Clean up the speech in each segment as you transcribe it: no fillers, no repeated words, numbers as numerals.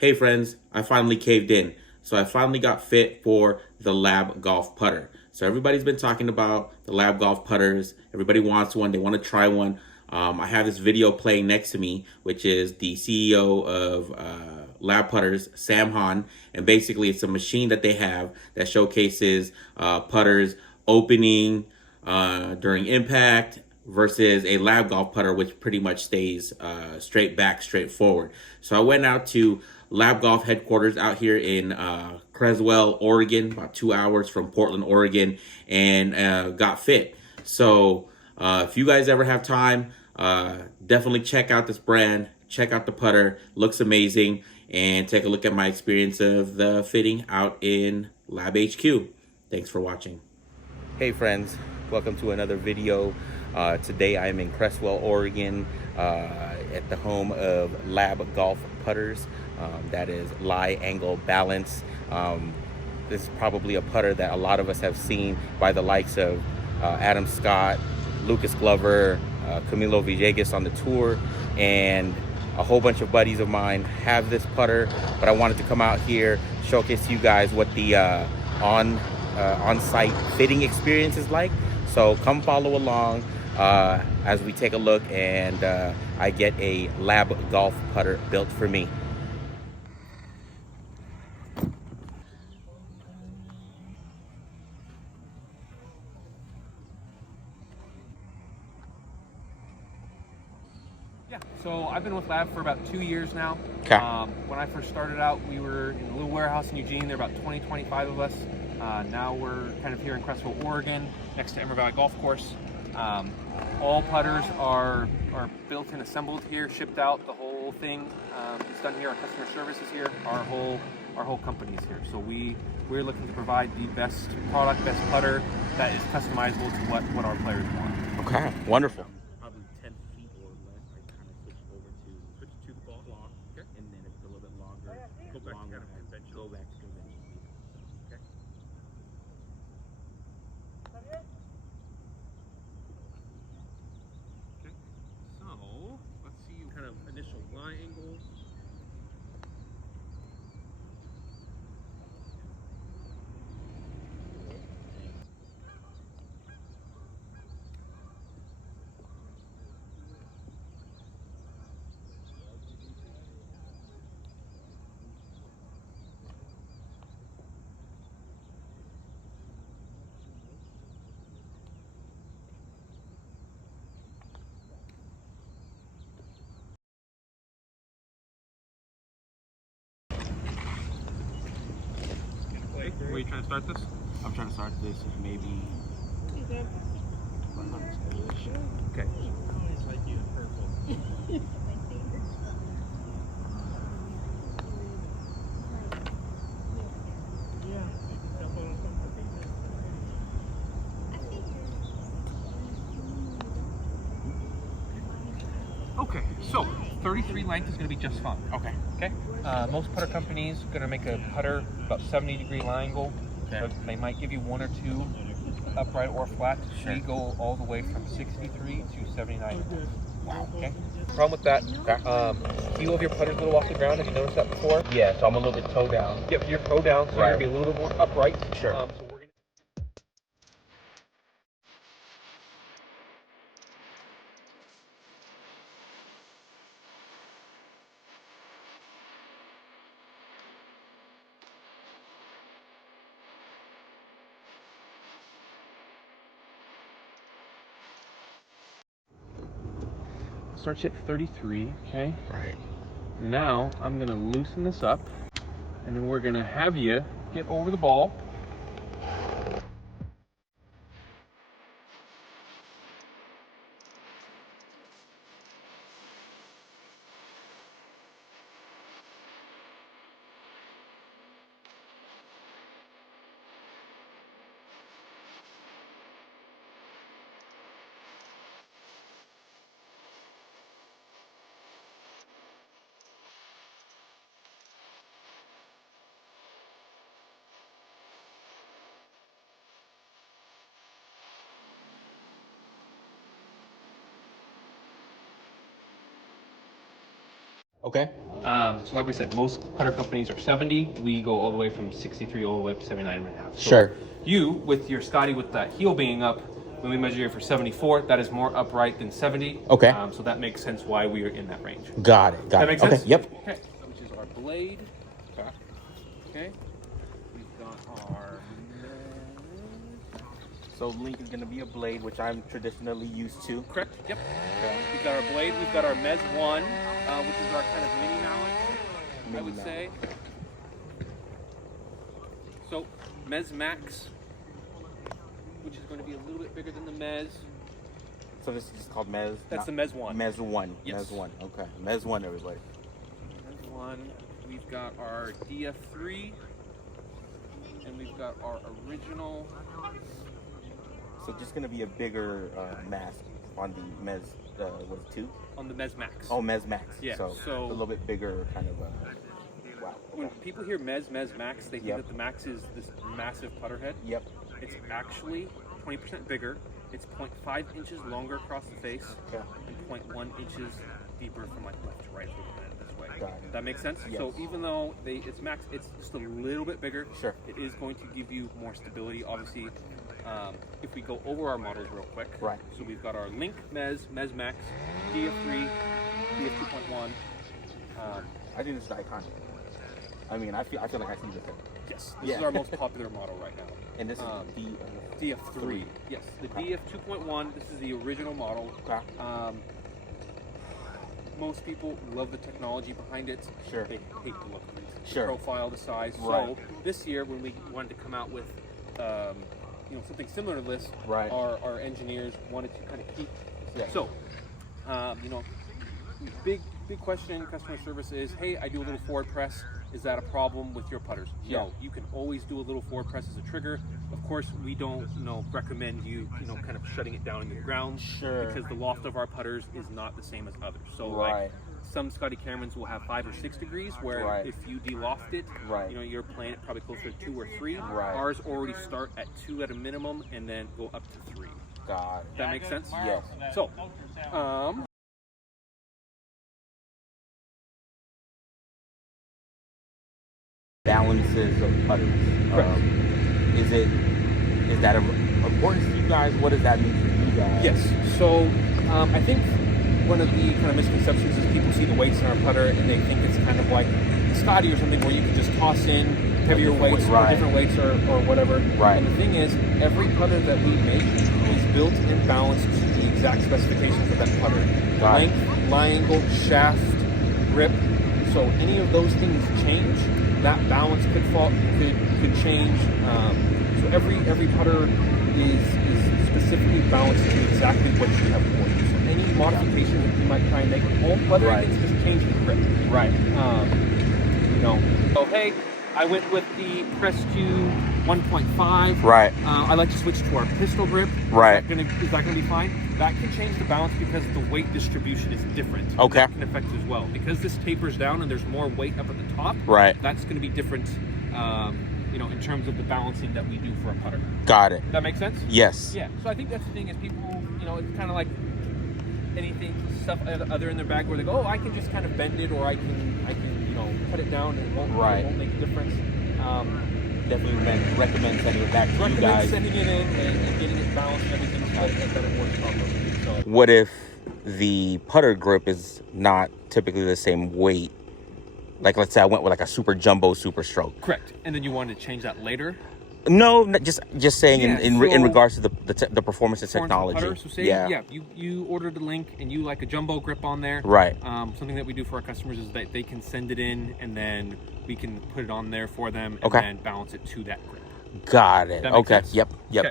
Hey friends, I finally caved in. So I finally got fit for the L.A.B golf putter. So everybody's been talking about the L.A.B golf putters. Everybody wants one. They want to try one. I have this video playing next to me, which is the CEO of L.A.B putters, Sam Hahn. And basically it's a machine that they have that showcases putters opening during impact versus a L.A.B golf putter, which pretty much stays straight back, straight forward. So I went out to L.A.B golf headquarters out here in Creswell, Oregon, about 2 hours from Portland, Oregon, and got fit. So if you guys ever have time, definitely check out this brand, check out the putter, looks amazing, and take a look at my experience of the fitting out in L.A.B HQ. Thanks for watching. Hey friends, welcome to another video. Today I am in Creswell, Oregon, at the home of L.A.B Golf Putters. That is Lie Angle Balance. This is probably a putter that a lot of us have seen by the likes of Adam Scott, Lucas Glover, Camilo Villegas on the tour, and a whole bunch of buddies of mine have this putter, but I wanted to come out here, showcase to you guys what the on-site fitting experience is like. So come follow along as we take a look and I get a L.A.B golf putter built for me. Yeah, so I've been with L.A.B for about 2 years now. Okay. When I first started out, we were in a little warehouse in Eugene. There were about 20, 25 of us. Now we're kind of here in Creswell, Oregon, next to Emerald Valley Golf Course. All putters are built and assembled here, shipped out, the whole thing. It's done here. Our customer service is here. Our whole company is here. So we're looking to provide the best product, best putter that is customizable to what our players want. Okay, wonderful. Probably 10 feet or less, I kind of switch to the ball long, okay. And then if it's a little bit longer, go back to kind of conventional. Go back to conventional. Okay. Okay. So let's see kind of initial lie angles. Where are you trying to start this? I'm trying to start this maybe. Okay. Okay, so 33 length is going to be just fine. Okay. Okay. Most putter companies are going to make a putter about 70-degree lie angle. Okay. So they might give you one or two upright or flat. Sure. We go all the way from 63 to 79. Wow. Okay. Problem with that, heel of your putter's a little off the ground. Have you noticed that before? Yeah, so I'm a little bit toe down. Yep, you're toe down, so Right. you're going to be a little bit more upright. Sure. So we're going to start you at 33, okay? Right. Now I'm going to loosen this up, and then we're going to have you get over the ball. Okay. So like we said, most putter companies are 70. We go all the way from 63 all the way up to 79.5. So Sure. you, with your Scotty with that heel being up, when we measure you for 74, that is more upright than 70. Okay. So that makes sense why we are in that range. Got it. That makes sense? Okay. Yep. Okay. Which is our blade. Okay. We've got our... So link is going to be a blade, which I'm traditionally used to. Correct. Yep. Okay. We've got our blade. We've got our Mez 1, which is our kind of mini mallet, I would say. So Mez Max, which is going to be a little bit bigger than the Mez. So this is just called Mez? That's the Mez 1. Mez 1. Yes. Mez 1. Okay. Mez 1, everybody. Mez 1. We've got our DF3. And we've got our original. So just going to be a bigger mask on the Mez, was it 2? On the Mez Max. Oh, Mez Max. Yeah. So a little bit bigger kind of, wow. When people hear Mez Max, they think that the Max is this massive putter head. Yep. It's actually 20% bigger. It's 0.5 inches longer across the face and 0.1 inches deeper from like left to right. If we look at it this way. That makes sense? Yes. So even though it's Max, it's just a little bit bigger. Sure. It is going to give you more stability. Obviously, if we go over our models real quick. Right. So we've got our Link Mez Max, DF3, DF 2.1. I think this is iconic. I mean, I feel like I see this. Yes, this is our most popular model right now. And this is the DF3. Yes, the DF 2.1. This is the original model. Okay. Most people love the technology behind it. Sure. They hate the look of it. Sure. The profile, the size. Right. So this year, when we wanted to come out with, something similar to this, Right. our engineers wanted to kind of keep. Yeah. So, big question in customer service is, hey, I do a little forward press. Is that a problem with your putters? Yeah. No, you can always do a little forward press as a trigger. Of course, we don't, recommend you, kind of shutting it down into the ground. Sure. Because the loft of our putters is not the same as others. So, Right. like, some Scotty Camerons will have 5 or 6 degrees, where Right. if you de-loft it, Right. you're playing it probably closer to 2 or 3. Right. Ours already start at 2 at a minimum and then go up to 3. God. That makes sense? Yes. So, Balances of putters. Correct. Is that important to you guys? What does that mean for you guys? Yes. So I think one of the kind of misconceptions is people see the weights in our putter and they think it's kind of like Scotty or something where you can just toss in heavier weights or different weights or whatever. Right. And the thing is, every putter that we make is built and balanced to the exact specifications of that putter. Length, lie angle, shaft, grip. So any of those things change, that balance could change. So every putter is specifically balanced to exactly what you have ordered. So any modifications that you might try and make at home, whether it's just change the grip. Right. So hey, I went with the Press 2 1.5. Right. I like to switch to our pistol grip. Right. Is that gonna be fine? That can change the balance because the weight distribution is different. Okay. That can affect it as well. Because this tapers down and there's more weight up at the top. Right. That's gonna be different, in terms of the balancing that we do for a putter. Got it. That makes sense? Yes. Yeah. So I think that's the thing is people, it's kind of like anything, stuff other in their bag where they go, oh, I can just kind of bend it or I can cut it down and it won't make a difference. Definitely recommend sending it back to you guys. Sending it in and getting it balanced and everything so that it works properly. So. What if the putter grip is not typically the same weight? Like, let's say I went with like a super jumbo super stroke. Correct. And then you wanted to change that later? No, just saying in regards to the performance of technology. Putter, so say, you ordered a Link and you like a jumbo grip on there. Right. Something that we do for our customers is that they can send it in and then we can put it on there for them and then balance it to that grip. Got it. Okay. Sense? Yep. Okay.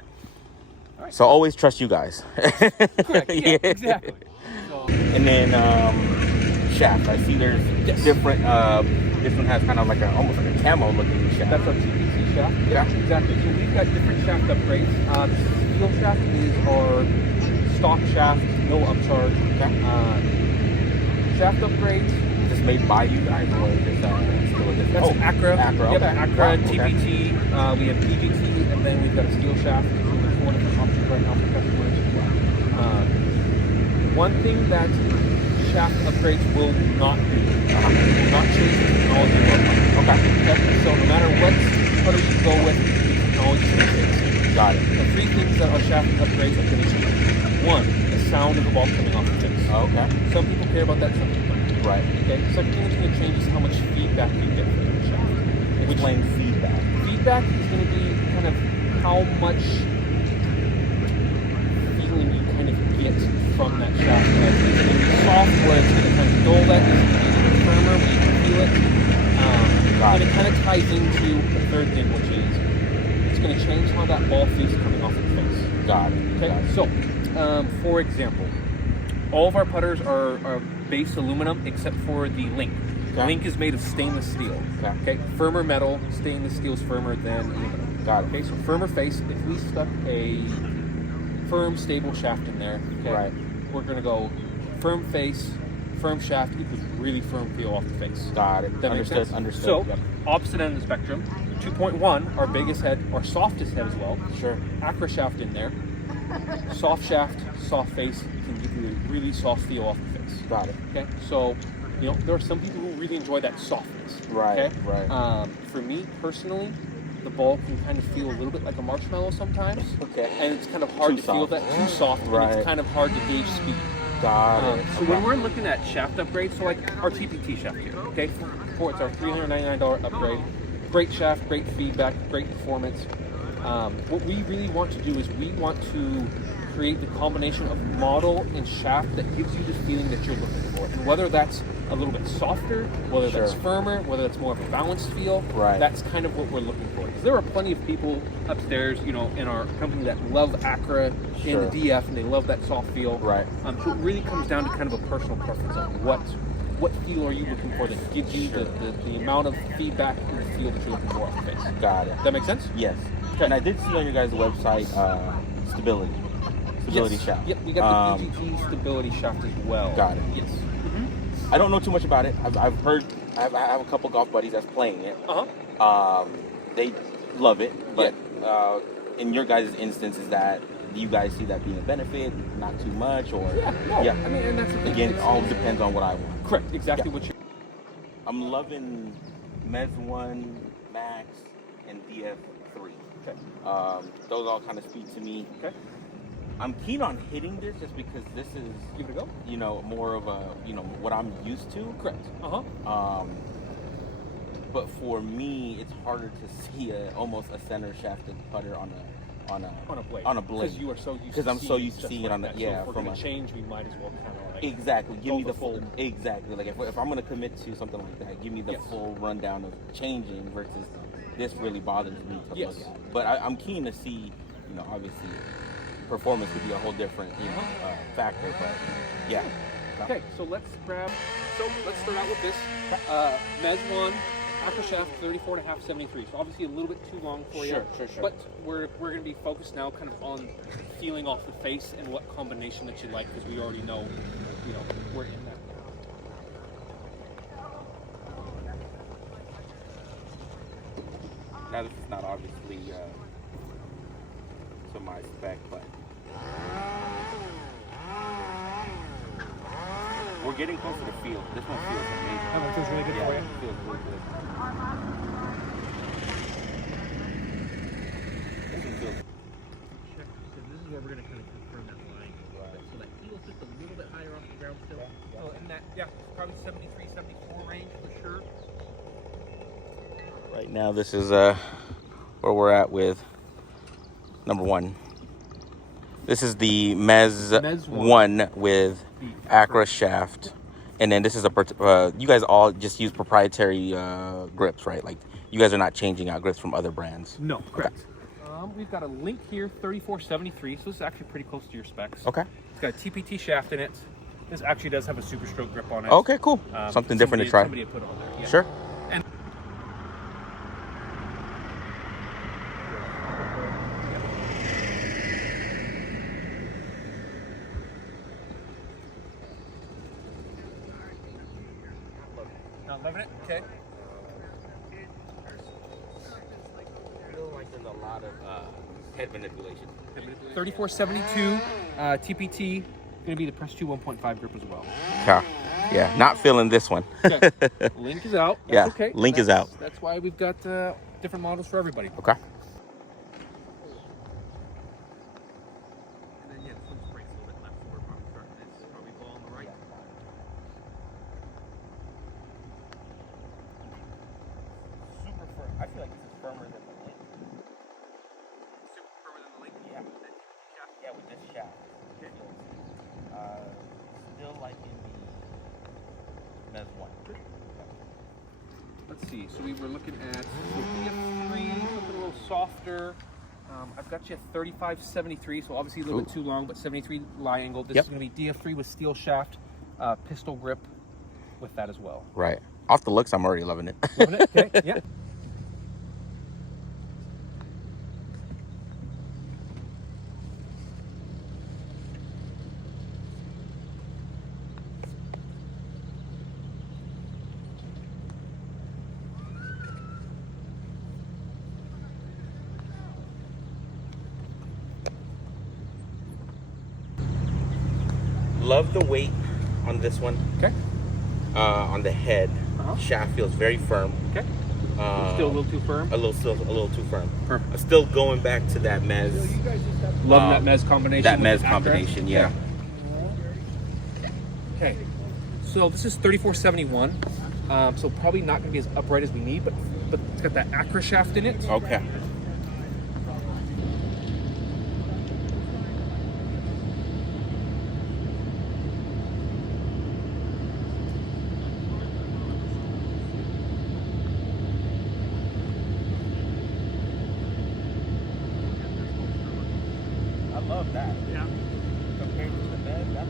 All right. So always trust you guys. Correct. Yeah, exactly. So, and then shaft. I see there's different. This one has kind of like almost like a camo looking shaft. That's our TPC shaft. Yeah, exactly. So we've got different shaft upgrades. Steel shaft is our stock shaft, no upcharge. Shaft upgrades. Is this made by you guys or is this still a different? That's Acra. Acra. Yep, Okay. Acra, TPT. We have EGT, and then we've got a steel shaft. So there's 4 different options right now for customers. One thing that shaft upgrades will not do. Will not change the technology of our putter. Okay. So no matter what putter you go with, the technology stays. Got it. The three things that our shaft upgrades are going to change. One, the sound of the ball coming off the face. Okay. Some people care about that, some people don't. Right. Okay. Second thing that's going to change is how much feedback you get from the shaft. Explain feedback. Feedback is going to be kind of how much feeling you kind of get from that shaft. Is it going to be soft where it's going to kind of dull that? Is it going to be a little bit firmer where you can feel it? And it kind of ties into the third thing, which is it's going to change how that ball feels coming off the face. Got it. Okay, so for example, all of our putters are base aluminum except for the link. Okay. Link is made of stainless steel. Okay, firmer metal, stainless steel is firmer than aluminum. Got it. Okay, so firmer face. If we stuck a firm, stable shaft in there, okay, Right. we're gonna go firm face, firm shaft equals really firm feel off the face. Got it. That makes sense? Understood. So, Yep. opposite end of the spectrum, 2.1, our biggest head, our softest head as well. Sure. Acra shaft in there. Soft shaft, soft face can give you a really soft feel off the face. Got it. Okay, so there are some people who really enjoy that softness. Right, Okay? right. For me personally, the ball can kind of feel a little bit like a marshmallow sometimes. Okay. And it's kind of hard Too to feel soft. that too soft, and Right. it's kind of hard to gauge speed. Got it. So when we're looking at shaft upgrades, so like our TPT shaft here, okay, it's our $399 upgrade. Great shaft, great feedback, great performance. What we really want to do is we want to create the combination of model and shaft that gives you the feeling that you're looking for. And whether that's a little bit softer, whether that's Sure. firmer, whether that's more of a balanced feel, Right. that's kind of what we're looking for. Because there are plenty of people upstairs, in our company that love Acra Sure. and the DF, and they love that soft feel. Right. So it really comes down to kind of a personal preference on what feel are you looking for that gives you the amount of feedback and the feel that you're looking for off the face. Got it. That make sense? Yes. And I did see on your guys' website stability Yes. shaft. Yep, we got the DGT stability shaft as well. Got it. Yes. I don't know too much about it. I've heard. I have a couple golf buddies that's playing it. They love it, but in your guys' instance, is that do you guys see that being a benefit? Not too much, or Yeah. I mean, and that's the thing. Again, it all depends on what I want. Correct. Exactly Yeah. what you. I'm loving Mez 1, Max, and DF3. Okay. Those all kind of speak to me. Okay. I'm keen on hitting this just because this is, Give it a go. more of a, what I'm used to. Correct. But for me, it's harder to see almost a center shafted putter on a blade. Because you are so used. Because I'm so used to seeing it on the that. yeah. So if we're from going a to change, we might as well kind of like. Exactly. Give go me the the full. full- Exactly. Like if I'm gonna commit to something like that, give me the Yes. full rundown of changing versus this really bothers me to Yes. look at. But I'm keen to see. Obviously, performance could be a whole different factor. But yeah. Okay, so let's start out with this. Mez 1, Aqua Shaft 34.5, 73. So obviously a little bit too long for you. Sure. But we're going to be focused now kind of on feeling off the face and what combination that you like, because we already know, we're in that. Now this is not obviously to my spec, but we're getting closer to feel. This one feels amazing. That one feels really good for you? It feels really good. This one feels. Check, so this is where we're going to kind of confirm that line. Right. So that heel's just a little bit higher off the ground still. Oh, in that, probably 73, 74 range for sure. Right now, this is where we're at with number 1. This is the Mez 1 with Acra shaft, and then this is you guys all just use proprietary grips, right? Like you guys are not changing out grips from other brands. No, correct. We've got a link here, 3473, so this is actually pretty close to your specs. Okay. It's got a TPT shaft in it. This actually does have a super stroke grip on it. Okay, cool. Something different to try. Somebody had put on there. Yeah. Sure. And not loving it? Okay. I feel like there's a lot of head manipulation. 3472 TPT, going to be the Press 2 1.5 grip as well. Okay. Yeah, not feeling this one. Okay. Link is out. That's Yeah, okay. link is out. That's why we've got different models for everybody. Okay. And then yeah, this one's braced a little bit left, so we're probably starting this probably ball on the right. Super firm. I feel like this is firmer than the link. Super firmer than the link. Yeah. With that shaft. Yeah, with this shaft. Okay. Still like in the Mez 1. Let's see. So we were looking at DF3, something a little softer. I've got you at 3573, so obviously a little bit too long, but 73 lie angle. This is going to be DF3 with steel shaft, pistol grip with that as well. Right. Off the looks, I'm already loving it. Loving it? Okay, yeah. Love the weight on this one. Okay. On the head, shaft feels very firm. Okay. Still a little too firm? A little too firm. Perfect. Still going back to that Mez. Loving that Mez combination. That with Mez the combination, yeah. Okay. So this is 3471. So probably not going to be as upright as we need, but it's got that Acra shaft in it. Okay. I love that. Yeah. Compared to the Mez, that's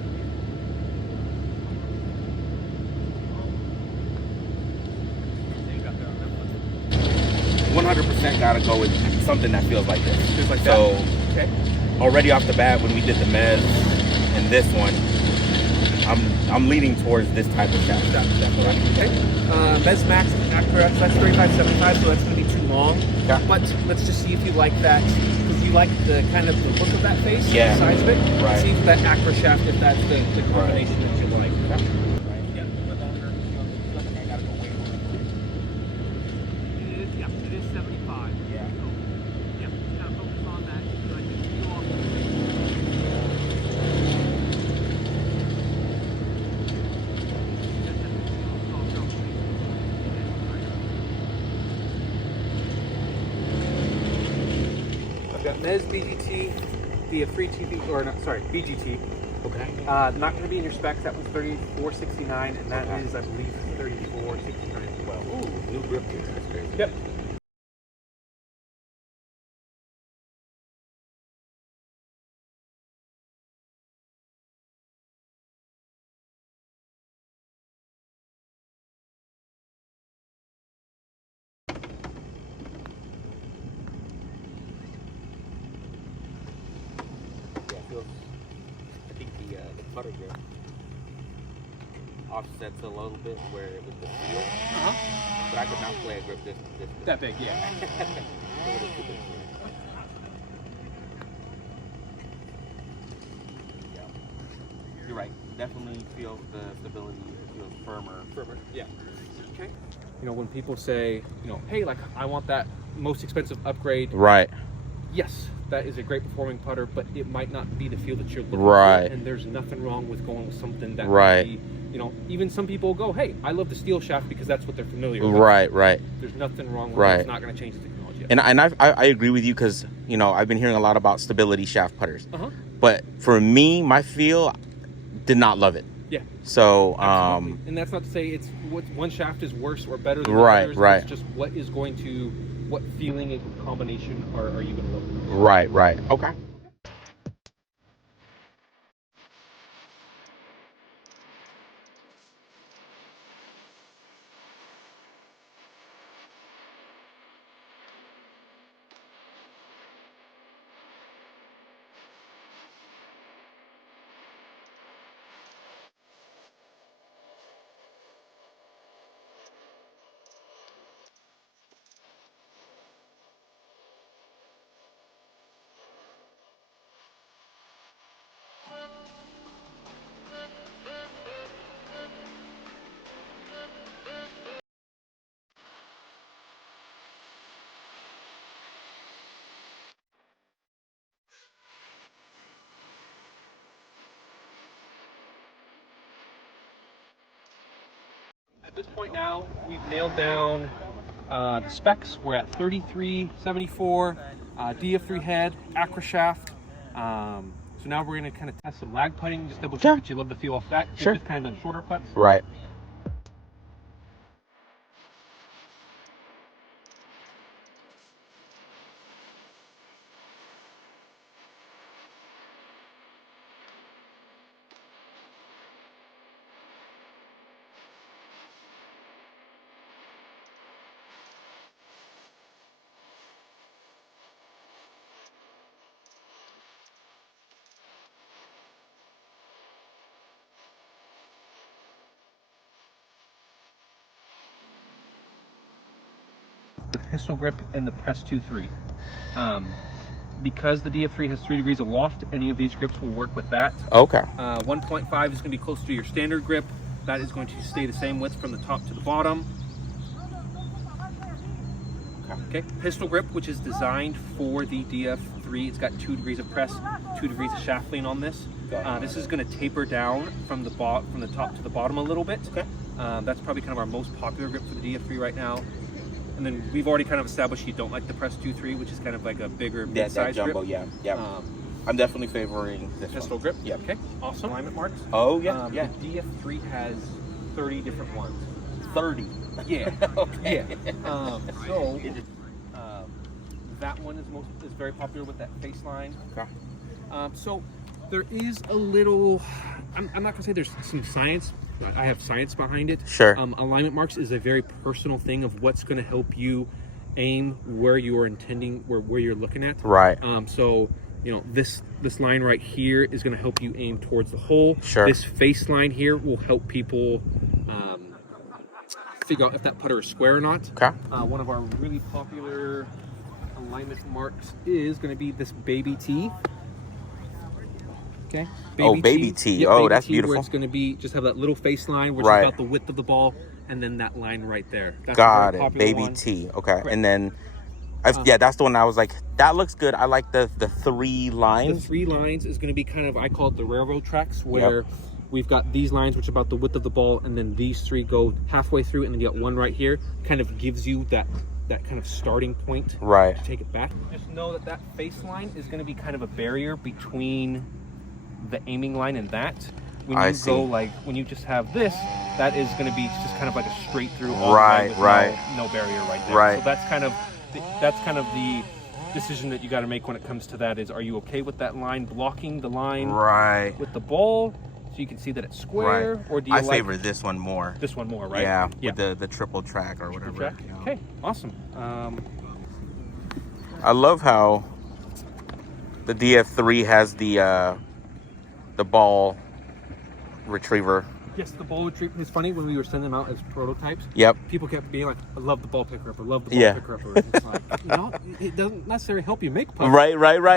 100% gotta go with something that feels like this. Feels like so, that. Okay. already off the bat, when we did the Mez and this one, I'm leaning towards this type of shaft. Okay. Mez Max Acra, so that's 3575, so that's going to be too long. Okay. But let's just see if you like that. Because you like the kind of the look of that face, Yeah. the size of it. Right. See if that Acra shaft, if that's the combination that you like. Okay. Yeah, a little bit longer. I gotta go way more. It is 75. Yeah. So, yeah, just gotta focus on that. So I can feel off the I've got Mez BGT, the free TV, or not, sorry, BGT. Okay. Not going to be in your specs. That one's 3469, and that is, I believe, 3469 as well. Ooh, new grip here. That's crazy. Yep. Yeah, it feels. I think the putter grip offsets a little bit where with the steel, but I could not play a grip this big. That big, yeah. A little too big. Yeah. You're right. Definitely feels the stability. It feels firmer. Yeah. Okay. You know, when people say, hey, like, I want that most expensive upgrade. Right. Yes, that is a great performing putter, but it might not be the feel that you're looking Right. for. And there's nothing wrong with going with something that Right. might be, even some people go, hey, I love the steel shaft because that's what they're familiar with. Right. Right. There's nothing wrong with it. Right. It's not going to change the technology. And I agree with you because I've been hearing a lot about stability shaft putters, but for me, my feel did not love it. Yeah. So Absolutely. And that's not to say it's what one shaft is worse or better than Right, others. right. It's just what feeling and combination are you going to look for? right. Okay. point now, we've nailed down the specs. We're at 3374, DF3 head, Acra shaft. So now we're going to kind of test some lag putting, just double check that you love the feel off that. Sure. Just kind of shorter putts. Right. The pistol grip and the press 2-3. Because the DF3 has 3 degrees of loft, any of these grips will work with that. Okay. 1.5 is going to be close to your standard grip. That is going to stay the same width from the top to the bottom. Okay, pistol grip, which is designed for the DF3. It's got 2 degrees of press, 2 degrees of shaft lean on this. This is going to taper down from the top to the bottom a little bit. Okay. That's probably kind of our most popular grip for the DF3 right now. And then we've already kind of established you don't like the press 2-3, which is kind of like a bigger mid-size jumbo, grip. yeah. I'm definitely favoring this pistol one. grip. Yeah. Okay. Awesome. Alignment marks. Oh yeah, yeah. The DF3 has 30 different ones. 30. Yeah. Okay. Yeah. So that one is very popular with that face line. Okay. So there is a little. I'm not gonna say there's some science. I have science behind it. Sure. Alignment marks is a very personal thing of what's going to help you aim where you are intending, where you're looking at. Right. So you know this line right here is going to help you aim towards the hole. Sure. This face line here will help people figure out if that putter is square or not. Okay. One of our really popular alignment marks is going to be this baby T. Okay. Baby T. Yeah, Oh, baby that's T, beautiful. Where it's going to be just have that little face line, which Right. is about the width of the ball, and then that line right there. That's Got a very it. popular Baby one. T. Okay. Right. And then, yeah, that's the one I was like, that looks good. I like the 3 The lines. 3 lines is going to be kind of, I call it the railroad tracks, where we've got these lines, which are about the width of the ball, and then these 3 go halfway through, and then you got one right here. Kind of gives you that kind of starting point Right. to take it back. Just know that that face line is going to be kind of a barrier between the aiming line and that. When you go like, when you just have this, that is going to be just kind of like a straight through all Right, the way with right. no barrier right there. Right. So that's kind of the decision that you got to make when it comes to that is, are you okay with that line blocking the line Right. with the ball so you can see that it's square, Right. or do you I like favor this one more. this one more, right? Yeah. With the triple track or whatever. Track. You know. Okay, awesome. I love how the DF3 has the ball retriever. Yes, the ball retriever. It's funny when we were sending them out as prototypes. Yep. People kept being like, "I love the ball picker up. I love the ball Yeah. picker up." It's like, no, it doesn't necessarily help you make putts. Right.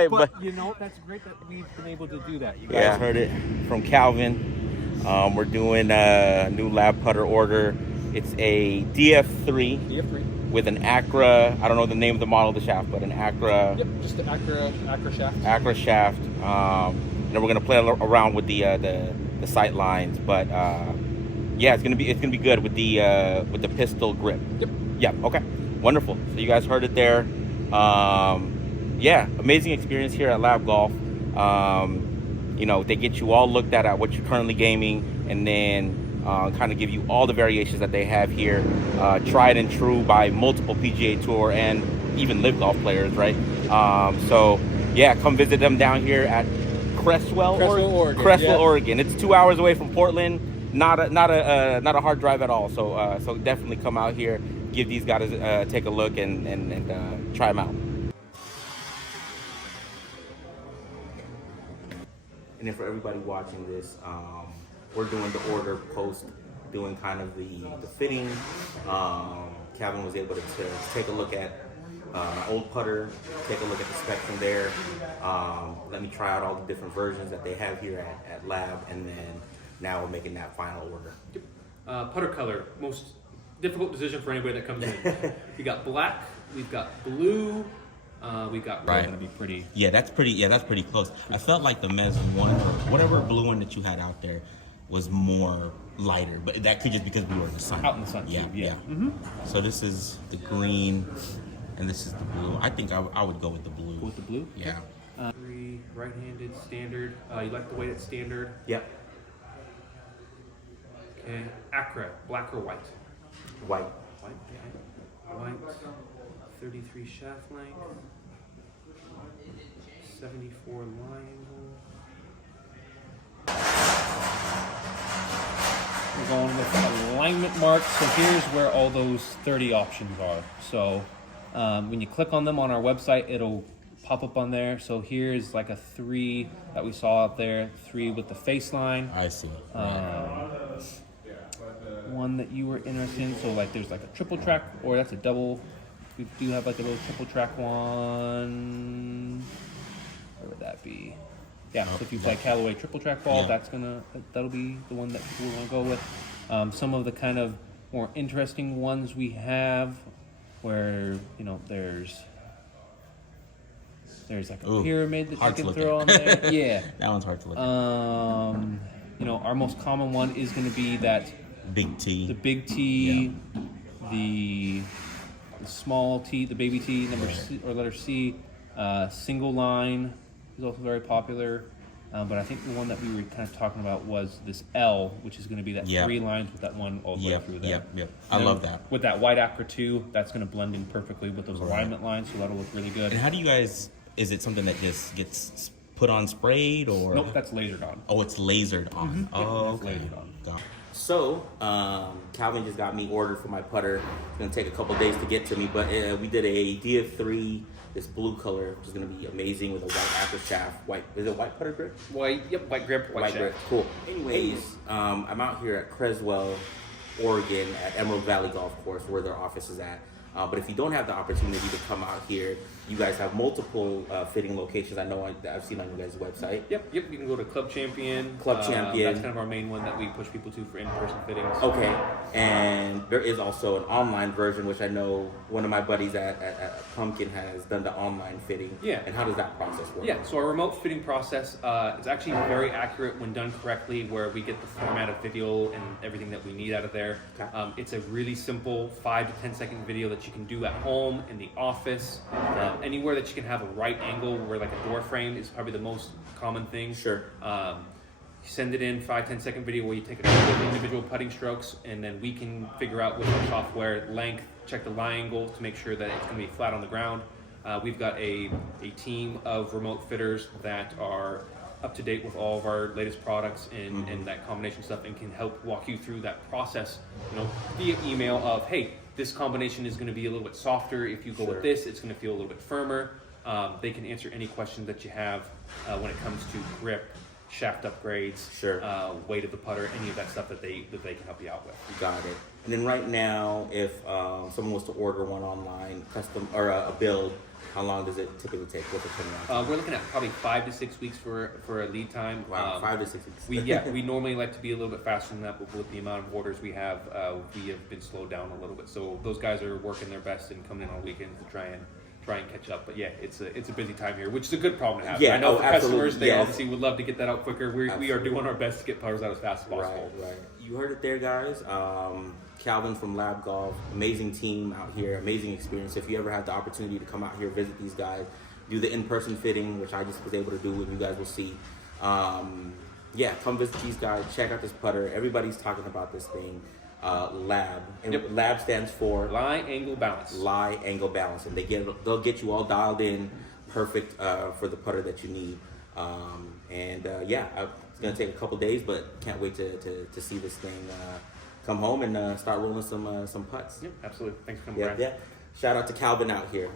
But you know, that's great that we've been able to do that. You guys Yeah, heard it from Calvin. We're doing a new lab putter order. It's a DF3 DF3. with an Acra. I don't know the name of the model of the shaft, but an Acra. Yep, just the Acra shaft. Acra shaft. And then we're gonna play around with the sight lines, but yeah, it's gonna be good with the pistol grip. Yep. Yeah. Okay. Wonderful. So you guys heard it there. Yeah, amazing experience here at Lab Golf. You know, they get you all looked at what you're currently gaming, and then kind of give you all the variations that they have here, tried and true by multiple PGA Tour and even Live Golf players, right? So yeah, come visit them down here at Crestwell, Oregon. Crestwell, Oregon. It's 2 hours away from Portland. Not a hard drive at all. So so definitely come out here, give these guys take a look and try them out. And then for everybody watching this, we're doing the order post, doing kind of the fitting. Calvin was able to take a look at my old putter, take a look at the spectrum there. Let me try out all the different versions that they have here at Lab, and then now we're making that final order. Putter color, most difficult decision for anybody that comes in. We got black, we've got blue, we've got red. Gonna be pretty. Yeah, that's pretty close. I felt like the Mezzo one, or whatever blue one that you had out there, was more lighter, but that could just because we were in the sun. Out in the sun, Yeah, too, yeah. So this is the green, and this is the blue. I think I would go with the blue. Go with the blue? Yeah. 3 right-handed standard. You like the way it's standard? Yep. Okay. Acra, black or white? White. White. Okay. White. 33 shaft length. 74 line angle. We're going with alignment marks. So here's where all those 30 options are. So when you click on them on our website, it'll pop up on there. So here's like a 3 that we saw out there, 3 with the face line. I see. One that you were interested in, so like there's like a triple track, or that's a double. We do have like a little triple track one. Where would that be? Yeah, so if you play Callaway triple track ball, that'll be the one that people want to go with. Some of the kind of more interesting ones we have, where there's like a pyramid that you can throw on there. Yeah, that one's hard to look at. Our most common one is going to be that Big T. the big T, the small T, the baby T, C or letter C, single line is also very popular. But I think the one that we were kind of talking about was this L, which is going to be that 3 lines with that one all the way through there. Yep. I love that. With that white Acra 2, that's going to blend in perfectly with those alignment lines, so that'll look really good. And how do you guys? Is it something that just gets put on sprayed or? Nope, that's lasered on. Oh, it's lasered on. Oh, okay. Lasered on. Got it. So, Calvin just got me ordered for my putter. It's gonna take a couple days to get to me, but we did a DF3, this blue color, which is gonna be amazing with a white Acra shaft. White, is it white putter grip? White grip, white shaft. Grip, cool. Anyways, I'm out here at Creswell, Oregon, at Emerald Valley Golf Course, where their office is at. But if you don't have the opportunity to come out here, you guys have multiple fitting locations. I know I've seen on you guys' website. Yep. You can go to Club Champion. Club Champion. That's kind of our main one that we push people to for in-person fittings. Okay. And there is also an online version, which I know one of my buddies at Pumpkin has done the online fitting. Yeah. And how does that process work? Yeah, so our remote fitting process is actually very accurate when done correctly, where we get the formatted video and everything that we need out of there. Okay. It's a really simple 5 to 10 second video that you can do at home, in the office, anywhere that you can have a right angle where like a door frame is probably the most common thing. Sure. You send it in 5-10 second video where you take a couple of individual putting strokes, and then we can figure out with our software length, check the lie angle to make sure that it's going to be flat on the ground. We've got a team of remote fitters that are up to date with all of our latest products and that combination stuff, and can help walk you through that process, via email of, hey, this combination is going to be a little bit softer. If you go with this, it's going to feel a little bit firmer. They can answer any questions that you have when it comes to grip, shaft upgrades, weight of the putter, any of that stuff that they can help you out with. Got it. And then right now, if someone was to order one online, custom or a build, how long does it typically take? What's the turnaround? We're looking at probably 5 to 6 weeks for a lead time. Wow, 5 to 6 weeks. we normally like to be a little bit faster than that, but with the amount of orders we have been slowed down a little bit. So those guys are working their best and coming in on weekends to try and catch up. But yeah, it's a busy time here, which is a good problem to have. Yeah, I know for customers, they yes. obviously would love to get that out quicker. We are doing our best to get putters out as fast as possible. Right. You heard it there, guys. Calvin from L.A.B Golf, amazing team out here, amazing experience. If you ever have the opportunity to come out here, visit these guys, do the in-person fitting, which I just was able to do, and you guys will see. Come visit these guys, check out this putter. Everybody's talking about this thing, L.A.B. And L.A.B stands for Lie Angle Balance. Lie Angle Balance, and they'll get you all dialed in, perfect for the putter that you need. It's gonna take a couple days, but can't wait to see this thing come home and start rolling some putts. Yep, absolutely. Thanks for coming, Brian. Yeah. Shout out to Calvin out here.